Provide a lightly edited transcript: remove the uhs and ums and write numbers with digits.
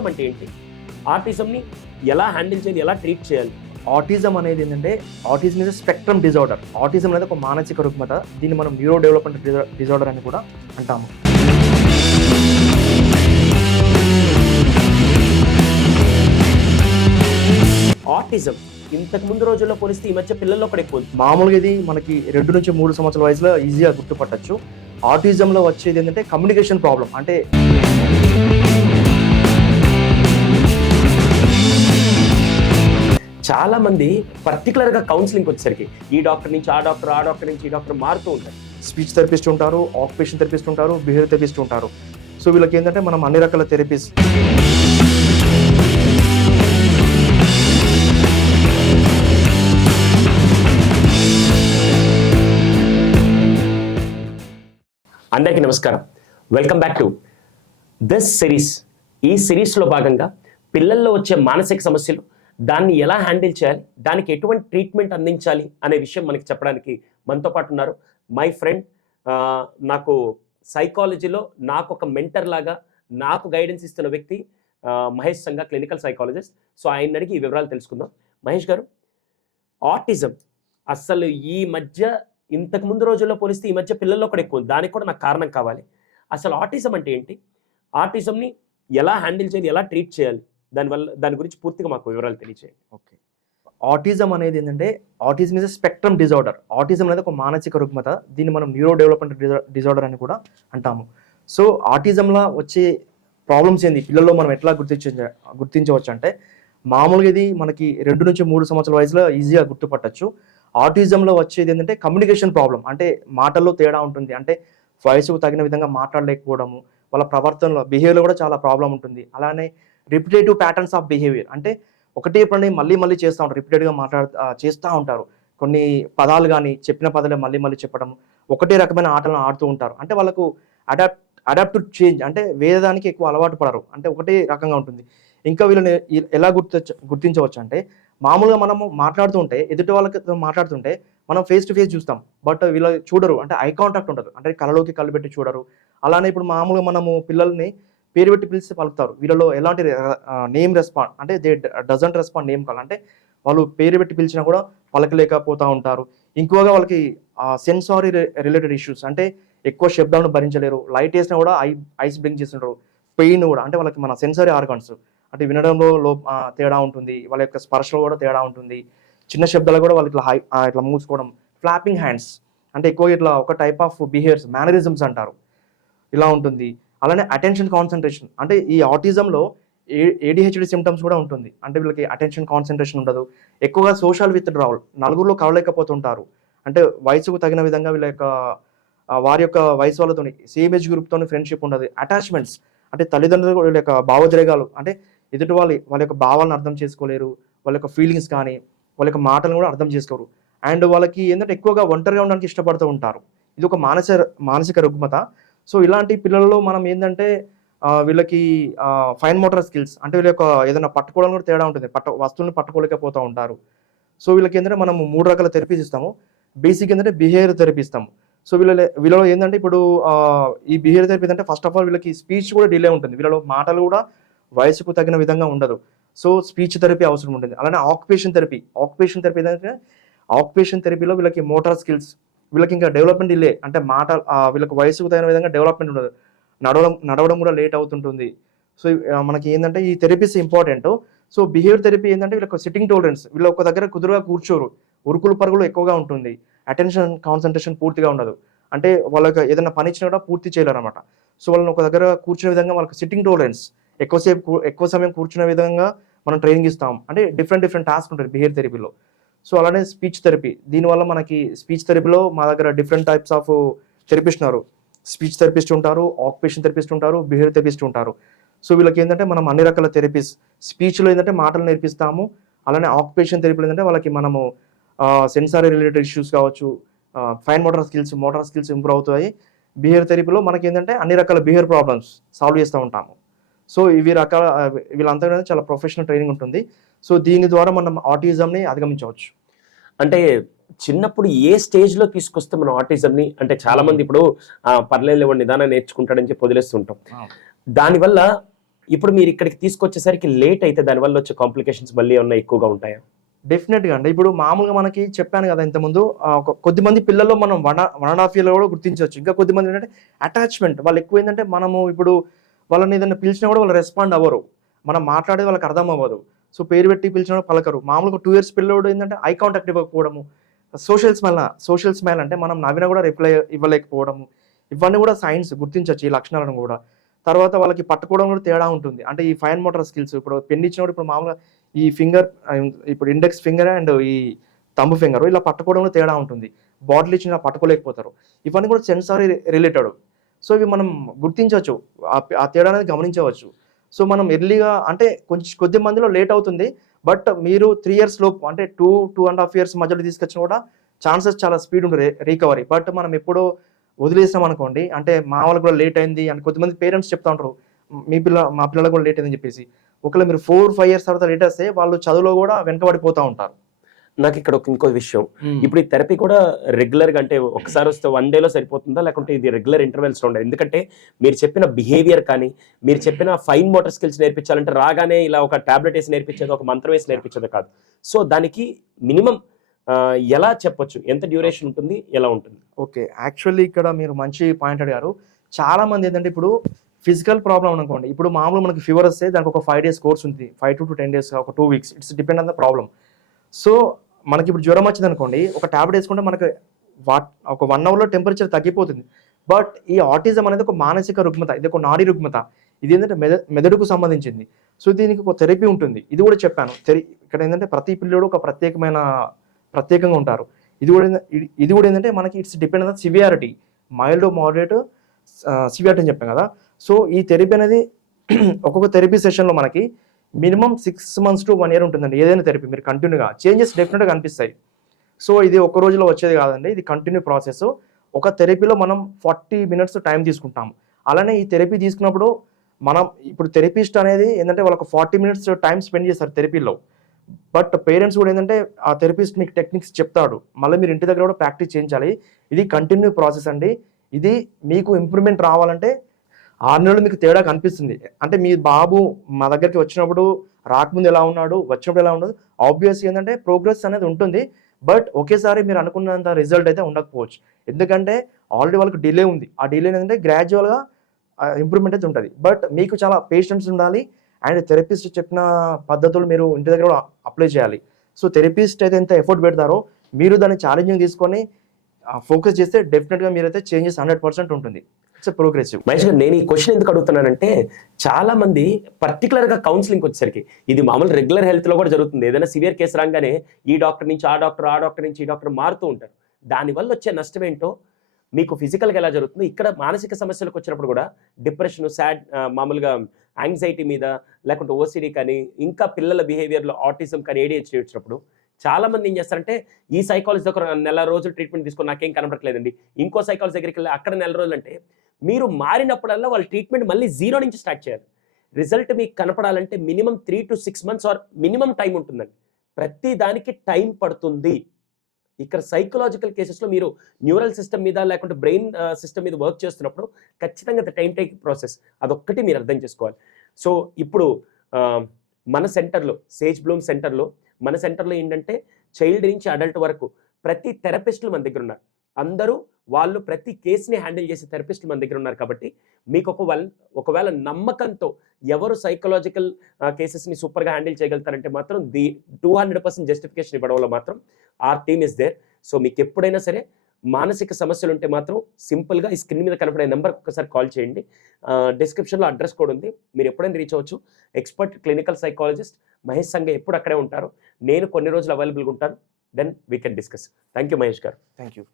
Autism అంటే ఏంటి? ఆటిజంని ఎలా హ్యాండిల్ చేయాలి, ఎలా ట్రీట్ చేయాలి? ఆటిజం అనేది ఏంటంటే autism is spectrum disorder. Autism అనేది ఒక మానసిక రుగ్మత. దీన్ని మనం న్యూరో డెవలప్మెంట్ డిజార్డర్ అని కూడా అంటాము. ఆటిజం ఇంతకు ముందు రోజుల్లో పోలిస్తే ఈ మధ్య పిల్లల్లో కూడా ఎక్కువ. మామూలుగా ఇది మనకి 2 నుంచి 3 సంవత్సరాల వయసులో ఈజీగా గుర్తుపట్టచ్చు. ఆటిజంలో వచ్చేది ఏంటంటే కమ్యూనికేషన్ ప్రాబ్లం. అంటే చాలా మంది పర్టికులర్గా కౌన్సిలింగ్ వచ్చేసరికి ఈ డాక్టర్ నుంచి ఆ డాక్టర్, ఆ డాక్టర్ నుంచి ఈ డాక్టర్ మారుతూ ఉంటారు. స్పీచ్ థెరపిస్ట్ ఉంటారు, ఆక్యుపేషన్ థెరపిస్ట్ ఉంటారు, బిహేవియర్ థెరపిస్ట్ ఉంటారు. సో వీళ్ళకి ఏంటంటే మనం అన్ని రకాల థెరపీస్ అందరికీ నమస్కారం. Welcome back to this series. ఈ సిరీస్లో భాగంగా పిల్లల్లో వచ్చే మానసిక సమస్యలు, దాన్ని ఎలా హ్యాండిల్ చేయాలి, దానికి ఎటువంటి ట్రీట్మెంట్ అందించాలి అనే విషయం మనకి చెప్పడానికి మనతో పాటు ఉన్నారు మై ఫ్రెండ్. నాకు సైకాలజీలో నాకు ఒక మెంటర్ లాగా నాకు గైడెన్స్ ఇస్తున్న వ్యక్తి మహేష్ సంగా, క్లినికల్ సైకాలజిస్ట్. సో ఆయన అడిగి ఈ వివరాలు తెలుసుకుందాం. మహేష్ గారు, ఆటిజం అసలు ఈ మధ్య ఇంతకు ముందు రోజుల్లో పోలిస్తే ఈ మధ్య పిల్లల్లో కూడా ఎక్కువ. దానికి కూడా నాకు కారణం కావాలి. అసలు ఆటిజం అంటే ఏంటి? ఆటిజంని ఎలా హ్యాండిల్ చేయాలి, ఎలా ట్రీట్ చేయాలి, దాని గురించి పూర్తిగా మాకు వివరాలు తెలియచేయండి. ఓకే. ఆటిజం అనేది ఏంటంటే autism is spectrum disorder. Autism అనేది ఒక మానసిక రుగ్మత. దీన్ని మనం న్యూరో డెవలప్మెంట్ డిజార్డర్ అని కూడా అంటాము. సో ఆటిజంలో వచ్చే ప్రాబ్లమ్స్ ఏంది, పిల్లల్లో మనం ఎట్లా గుర్తించవచ్చు అంటే మామూలుగా ఇది మనకి 2 నుంచి 3 సంవత్సరాల వయసులో ఈజీగా గుర్తుపట్టచ్చు. ఆటిజంలో వచ్చేది ఏంటంటే కమ్యూనికేషన్ ప్రాబ్లం. అంటే మాటల్లో తేడా ఉంటుంది. అంటే వయసుకు తగిన విధంగా మాట్లాడలేకపోవడము, వాళ్ళ ప్రవర్తనలో బిహేవియర్లో కూడా చాలా ప్రాబ్లం ఉంటుంది. అలానే రిపిటేటివ్ ప్యాటర్న్స్ ఆఫ్ బిహేవియర్. అంటే ఒకటే పని మళ్ళీ మళ్ళీ చేస్తూ ఉంటారు, రిపీటెడ్గా చేస్తూ ఉంటారు. కొన్ని పదాలు కానీ చెప్పిన పదాలే మళ్ళీ మళ్ళీ చెప్పడం, ఒకటే రకమైన ఆటలను ఆడుతూ ఉంటారు. అంటే వాళ్ళకు అడాప్ట్ టు చేంజ్, అంటే వేరే దానికి ఎక్కువ అలవాటు పడరు. అంటే ఒకటే రకంగా ఉంటుంది. ఇంకా వీళ్ళని ఎలా గుర్తించవచ్చు అంటే మామూలుగా మనము మాట్లాడుతుంటే, ఎదుటి వాళ్ళకి మాట్లాడుతుంటే మనం ఫేస్ టు ఫేస్ చూస్తాం. బట్ వీళ్ళు చూడరు. అంటే ఐ కాంటాక్ట్ ఉండదు. అంటే కళ్ళలోకి కళ్ళు పెట్టి చూడరు. అలానే ఇప్పుడు మామూలుగా మనము పిల్లల్ని పేరు పెట్టి పిలిస్తే పలుకుతారు. వీళ్ళలో ఎలాంటి నేమ్ రెస్పాండ్, అంటే they doesn't respond name call. అంటే వాళ్ళు పేరు పెట్టి పిలిచినా కూడా పలకలేకపోతూ ఉంటారు. ఇంకోగా వాళ్ళకి సెన్సారీ రిలేటెడ్ ఇష్యూస్, అంటే ఎక్కువ శబ్దాలను భరించలేరు. లైట్ వేసినా కూడా ఐస్ బ్లింక్ చేస్తుంటారు. పెయిన్ కూడా, అంటే వాళ్ళకి మన సెన్సారీ ఆర్గాన్స్ అంటే వినడంలో తేడా ఉంటుంది. వాళ్ళ యొక్క స్పర్శలో కూడా తేడా ఉంటుంది. చిన్న శబ్దాలు కూడా వాళ్ళు ఇట్లా మూసుకోవడం, ఫ్లాపింగ్ హ్యాండ్స్, అంటే ఎక్కువ ఇట్లా ఒక టైప్ ఆఫ్ బిహేవియర్స్, మేనరిజమ్స్ అంటారు, ఇలా ఉంటుంది. అలానే అటెన్షన్ కాన్సన్ట్రేషన్, అంటే ఈ ఆటిజంలో ADHD సిమ్టమ్స్ కూడా ఉంటుంది. అంటే వీళ్ళకి అటెన్షన్ కాన్సన్ట్రేషన్ ఉండదు. ఎక్కువగా సోషల్ విత్డ్రావల్, నలుగురిలో కలవలేకపోతుంటారు. అంటే వయసుకు తగిన విధంగా వీళ్ళ యొక్క వారి యొక్క వయసు వాళ్ళతో సేమ్ ఏజ్ గ్రూప్తో ఫ్రెండ్షిప్ ఉండదు. అటాచ్మెంట్స్, అంటే తల్లిదండ్రులు వీళ్ళ యొక్క భావోద్రేగాలు, అంటే ఎదుటి వాళ్ళ యొక్క భావాలను అర్థం చేసుకోలేరు. వాళ్ళ యొక్క ఫీలింగ్స్ కానీ వాళ్ళ యొక్క మాటలను కూడా అర్థం చేసుకోరు. అండ్ వాళ్ళకి ఏంటంటే ఎక్కువగా ఒంటరిగా ఉండడానికి ఇష్టపడుతూ ఉంటారు. ఇది ఒక మానసిక రుగ్మత. సో ఇలాంటి పిల్లలలో మనం ఏంటంటే వీళ్ళకి ఫైన్ మోటార్ స్కిల్స్, అంటే వీళ్ళ యొక్క ఏదైనా పట్టుకోవడం కూడా తేడా ఉంటుంది. వస్తువులను పట్టుకోలేకపోతూ ఉంటారు. సో వీళ్ళకి ఏంటంటే మనము 3 రకాల థెరపీస్ ఇస్తాము. బేసిక్ ఏంటంటే బిహేవియర్ థెరపీ ఇస్తాము. సో వీళ్ళలో ఏంటంటే ఇప్పుడు ఈ బిహేవియర్ థెరపీ ఏంటంటే ఫస్ట్ ఆఫ్ ఆల్ వీళ్ళకి స్పీచ్ కూడా డిలే ఉంటుంది. వీళ్ళలో మాటలు కూడా వయసుకు తగిన విధంగా ఉండదు. సో స్పీచ్ థెరపీ అవసరం ఉంటుంది. అలానే ఆక్యుపేషన్ థెరపీ ఏంటంటే ఆక్యుపేషన్ థెరపీలో వీళ్ళకి మోటార్ స్కిల్స్, వీళ్ళకి ఇంకా డెవలప్మెంట్ డిలే, అంటే వీళ్ళకి వయసుకు తగిన విధంగా డెవలప్మెంట్ ఉండదు. నడవడం కూడా లేట్ అవుతుంటుంది. సో మనకి ఏంటంటే ఈ therapies important. So behaviour therapy ఏంటంటే వీళ్ళకి సిట్టింగ్ టాలరెన్స్, వీళ్ళ ఒక దగ్గర కుదురుగా కూర్చోరు, ఉరుకులు పరుగులు ఎక్కువగా ఉంటుంది. అటెన్షన్ కాన్సన్ట్రేషన్ పూర్తిగా ఉండదు. అంటే వాళ్ళకి ఏదైనా పని ఇచ్చినా కూడా పూర్తి చేయలేరు అనమాట. సో వాళ్ళని ఒక దగ్గర కూర్చునే విధంగా వాళ్ళకి సిట్టింగ్ టాలరెన్స్, ఎక్కువ సమయం కూర్చునే విధంగా మనం ట్రైనింగ్ ఇస్తాం. అంటే డిఫరెంట్ టాస్క్ ఉంటుంది బిహేవియర్ థెరపీలో. సో అలానే స్పీచ్ థెరపీ, దీనివల్ల మనకి స్పీచ్ థెరపీలో మా దగ్గర డిఫరెంట్ టైప్స్ ఆఫ్ థెరపిస్ట్ ఉన్నారు. స్పీచ్ థెరపిస్ట్ ఉంటారు, ఆక్యుపేషన్ థెరపిస్ట్ ఉంటారు, బిహేవియర్ థెరపిస్ట్ ఉంటారు. సో వీళ్ళకి ఏంటంటే మనం అన్ని రకాల థెరపీస్, స్పీచ్లో ఏంటంటే మాటలు నేర్పిస్తాము. అలానే ఆక్యుపేషన్ థెరపీలో ఏంటంటే వాళ్ళకి మనము సెన్సారీ రిలేటెడ్ ఇష్యూస్ కావచ్చు, ఫైన్ మోటార్ స్కిల్స్ ఇంప్రూవ్ అవుతాయి. బిహేవియర్ థెరపీలో మనకి ఏంటంటే అన్ని రకాల బిహేవియర్ ప్రాబ్లమ్స్ సాల్వ్ చేస్తూ ఉంటాము. సో వీళ్ళంతా చాలా ప్రొఫెషనల్ ట్రైనింగ్ ఉంటుంది. సో దీని ద్వారా మనం ఆటిజంని అధిగమించవచ్చు. అంటే చిన్నప్పుడు ఏ స్టేజ్లో తీసుకొస్తే మనం ఆటిజంని, అంటే చాలా మంది ఇప్పుడు పర్లేదు నిదానం నేర్చుకుంటాడని చెప్పి వదిలేస్తుంటాం. దానివల్ల ఇప్పుడు మీరు ఇక్కడికి తీసుకొచ్చేసరికి లేట్ అయితే దానివల్ల వచ్చే కాంప్లికేషన్స్ మళ్ళీ ఏమన్నా ఎక్కువగా ఉంటాయా? డెఫినెట్గా అండి. ఇప్పుడు మామూలుగా మనకి చెప్పాను కదా ఇంతకుముందు, కొద్దిమంది పిల్లల్లో మనం 1.5 ఇయర్‌లో కూడా గుర్తించవచ్చు. ఇంకా కొద్దిమంది ఏంటంటే అటాచ్‌మెంట్ వాళ్ళు ఎక్కువ. ఏంటంటే మనము ఇప్పుడు వాళ్ళని ఏదైనా పిలిచినా కూడా వాళ్ళు రెస్పాండ్ అవ్వరు. మనం మాట్లాడేది వాళ్ళకి అర్థం అవ్వదు. సో పేరు పెట్టి పిలిచినా కూడా పలకరు. మామూలుగా 2 ఇయర్స్ పిల్లోడు ఏంటంటే ఐ కాంటాక్ట్ ఇవ్వకపోవడము, సోషల్ స్మైల్ అంటే మనం నవ్వినా కూడా రిప్లై ఇవ్వలేకపోవడము, ఇవన్నీ కూడా సైన్స్ గుర్తించవచ్చు ఈ లక్షణాలను కూడా. తర్వాత వాళ్ళకి పట్టుకోవడం కూడా తేడా ఉంటుంది. అంటే ఈ ఫైన్ మోటార్ స్కిల్స్, ఇప్పుడు పెన్ ఇచ్చినప్పుడు ఇప్పుడు మామూలుగా ఈ ఫింగర్, ఇప్పుడు ఇండెక్స్ ఫింగర్ అండ్ ఈ థంబ్ ఫింగర్ ఇలా పట్టుకోవడంలో తేడా ఉంటుంది. బాటిల్ ఇచ్చినా పట్టుకోలేకపోతారు. ఇవన్నీ కూడా సెన్సారీ రిలేటెడ్. సో ఇవి మనం గుర్తించవచ్చు. ఆ తేడా అనేది గమనించవచ్చు. సో మనం ఎర్లీగా అంటే కొద్ది మందిలో లేట్ అవుతుంది. బట్ మీరు 3 ఇయర్స్ లోపు అంటే 2.5 ఇయర్స్ మధ్యలో తీసుకొచ్చినా కూడా ఛాన్సెస్ చాలా స్పీడ్ ఉంటుంది రికవరీ. బట్ మనం ఎప్పుడో వదిలేసాం అనుకోండి, అంటే మా వాళ్ళకి కూడా లేట్ అయింది అని కొద్దిమంది పేరెంట్స్ చెప్తా ఉంటారు. మా పిల్లలకు కూడా లేట్ అయిందని చెప్పేసి. ఒకవేళ మీరు 4-5 ఇయర్స్ తర్వాత లేట్ వస్తే వాళ్ళు చదువులో కూడా వెనకబడిపోతూ ఉంటారు. నాకు ఇక్కడ ఇంకో విషయం, ఇప్పుడు ఈ థెరపీ కూడా రెగ్యులర్ గా అంటే ఒకసారి వస్తే 1 డేలో సరిపోతుందా, లేకుంటే ఇది రెగ్యులర్ ఇంటర్వెల్స్ లో ఉండదు? ఎందుకంటే మీరు చెప్పిన బిహేవియర్ కానీ, మీరు చెప్పిన ఫైన్ మోటార్ స్కిల్స్ నేర్పించాలంటే రాగానే ఇలా ఒక టాబ్లెట్ వేసి నేర్పించేది, ఒక మంత్రం వేసి నేర్పించేది కాదు. సో దానికి మినిమం ఎలా చెప్పొచ్చు, ఎంత డ్యూరేషన్ ఉంటుంది, ఎలా ఉంటుంది? ఓకే, యాక్చువల్లీ ఇక్కడ మీరు మంచి పాయింట్ అడిగారు. చాలా మంది ఏంటంటే ఇప్పుడు ఫిజికల్ ప్రాబ్లం అనుకోండి, ఇప్పుడు మామూలు మనకి ఫీవర్ వస్తే దానికి ఒక 5 డేస్ కోర్స్ ఉంది, 5 to 10 days, ఒక 2 weeks, it's depend on the problem. So మనకి ఇప్పుడు జ్వరం వచ్చింది అనుకోండి, ఒక టాబ్లెట్ వేసుకుంటే మనకి ఒక 1 hourలో టెంపరేచర్ తగ్గిపోతుంది. బట్ ఈ ఆటిజం అనేది ఒక మానసిక రుగ్మత, ఇది ఒక నాడీ రుగ్మత. ఇది ఏంటంటే మెదడుకు సంబంధించింది. సో దీనికి ఒక థెరపీ ఉంటుంది. ఇది కూడా చెప్పాను. ఇక్కడ ఏంటంటే ప్రతి పిల్లడు ఒక ప్రత్యేకంగా ఉంటారు. ఇది కూడా ఏంటంటే మనకి it's depend on severity, mild moderate severity అని చెప్పాం కదా. సో ఈ థెరపీ అనేది ఒక్కొక్క థెరపీ సెషన్లో మనకి మినిమం 6 months to 1 year ఉంటుందండి. ఏదైనా థెరపీ మీరు కంటిన్యూగా చేంజెస్ డెఫినెట్గా కనిపిస్తాయి. సో ఇది ఒక్క రోజులో వచ్చేది కాదండి, ఇది కంటిన్యూ ప్రాసెస్. ఒక థెరపీలో మనం 40 minutes టైం తీసుకుంటాము. అలానే ఈ థెరపీ తీసుకున్నప్పుడు మనం ఇప్పుడు థెరపిస్ట్ అనేది ఏంటంటే వాళ్ళకి 40 minutes టైం స్పెండ్ చేస్తారు థెరపీలో. బట్ పేరెంట్స్ కూడా ఏంటంటే ఆ థెరపిస్ట్ మీకు టెక్నిక్స్ చెప్తాడు, మళ్ళీ మీరు ఇంటి దగ్గర కూడా ప్రాక్టీస్ చేయించాలి. ఇది కంటిన్యూ ప్రాసెస్ అండి. ఇది మీకు ఇంప్రూవ్మెంట్ రావాలంటే 6 నెలలు మీకు తేడా కనిపిస్తుంది. అంటే మీ బాబు మా దగ్గరికి వచ్చినప్పుడు రాకముందు ఎలా ఉన్నాడు, వచ్చినప్పుడు ఎలా ఉండదు, ఆబ్వియస్గా ఏంటంటే ప్రోగ్రెస్ అనేది ఉంటుంది. బట్ ఒకేసారి మీరు అనుకున్నంత రిజల్ట్ అయితే ఉండకపోవచ్చు. ఎందుకంటే ఆల్రెడీ వాళ్ళకి డిలే ఉంది. ఆ డిలే ఏంటంటే గ్రాడ్యువల్గా ఇంప్రూవ్మెంట్ అయితే ఉంటుంది. బట్ మీకు చాలా పేషెన్స్ ఉండాలి అండ్ థెరపిస్ట్ చెప్పిన పద్ధతులు మీరు ఇంటి దగ్గర కూడా అప్లై చేయాలి. సో థెరపిస్ట్ అయితే ఎంత ఎఫర్ట్ పెడతారో మీరు దాన్ని ఛాలెంజింగ్ తీసుకొని ఫోకస్ చేస్తే డెఫినెట్గా మీరైతే చేంజెస్ 100% ఉంటుంది. It's progressive. మహేష్ గారు, నేను ఈ క్వశ్చన్ ఎందుకు అడుగుతున్నానంటే చాలా మంది పర్టికులర్ గా కౌన్సిలింగ్ వచ్చేసరికి, ఇది మామూలు రెగ్యులర్ హెల్త్ లో కూడా జరుగుతుంది, ఏదైనా సివియర్ కేసు రాగానే ఈ డాక్టర్ నుంచి ఆ డాక్టర్, ఆ డాక్టర్ నుంచి ఈ డాక్టర్ మారుతూ ఉంటారు. దానివల్ల వచ్చే నష్టం ఏంటో మీకు ఫిజికల్గా ఎలా జరుగుతుంది, ఇక్కడ మానసిక సమస్యలకు వచ్చినప్పుడు కూడా డిప్రెషన్, సాడ్, మామూలుగా యాంగ్జైటీ మీద, లేకుంటే ఓసిడీ కానీ, ఇంకా పిల్లల బిహేవియర్లో ఆటిజం కానీ, ADHD వచ్చినప్పుడు చాలా మంది ఏం చేస్తారంటే ఈ సైకాలజీ దగ్గర నెల రోజులు ట్రీట్మెంట్ తీసుకొని నాకేం కనబడట్లేదండి, ఇంకో సైకాలజీ దగ్గరికి వెళ్ళి అక్కడ నెల రోజులు అంటే, మీరు మారినప్పుడల్లా వాళ్ళ ట్రీట్మెంట్ మళ్ళీ 0 నుంచి స్టార్ట్ చేయాలి. రిజల్ట్ మీకు కనపడాలంటే minimum 3 to 6 months or minimum time ఉంటుందండి. ప్రతి దానికి టైం పడుతుంది. ఇక్కడ సైకలాజికల్ కేసెస్లో మీరు న్యూరల్ సిస్టమ్ మీద లేకుంటే బ్రెయిన్ సిస్టమ్ మీద వర్క్ చేస్తున్నప్పుడు ఖచ్చితంగా టైం టేకింగ్ ప్రాసెస్, అదొక్కటి మీరు అర్థం చేసుకోవాలి. సో ఇప్పుడు మన సెంటర్లో, సేజ్ బ్లూమ్ సెంటర్లో, మన సెంటర్లో ఏంటంటే చైల్డ్ నుంచి అడల్ట్ వరకు ప్రతి థెరపిస్టులు మన దగ్గర ఉన్నారు. అందరూ వాళ్ళు ప్రతి కేసుని హ్యాండిల్ చేసే థెరపిస్టులు మన దగ్గర ఉన్నారు. కాబట్టి మీకు ఒకవేళ నమ్మకంతో ఎవరు సైకలాజికల్ కేసెస్ని సూపర్గా హ్యాండిల్ చేయగలుగుతారంటే మాత్రం 200% జస్టిఫికేషన్ ఇవ్వడంలో మాత్రం our team is there. So మీకు ఎప్పుడైనా సరే మానసిక సమస్యలు ఉంటే మాత్రం సింపుల్గా ఈ స్క్రీన్ మీద కనపడే నెంబర్కి ఒకసారి కాల్ చేయండి. డిస్క్రిప్షన్లో అడ్రస్ కూడా ఉంది, మీరు ఎప్పుడైనా రీచ్ అవ్వచ్చు. ఎక్స్పర్ట్ క్లినికల్ సైకాలజిస్ట్ మహేష్ సంఘ ఎప్పుడు అక్కడే ఉంటారు. నేను కొన్ని రోజులు అవైలబుల్గా ఉంటాను. Then we can discuss. Thank you Mahesh garu. Thank you.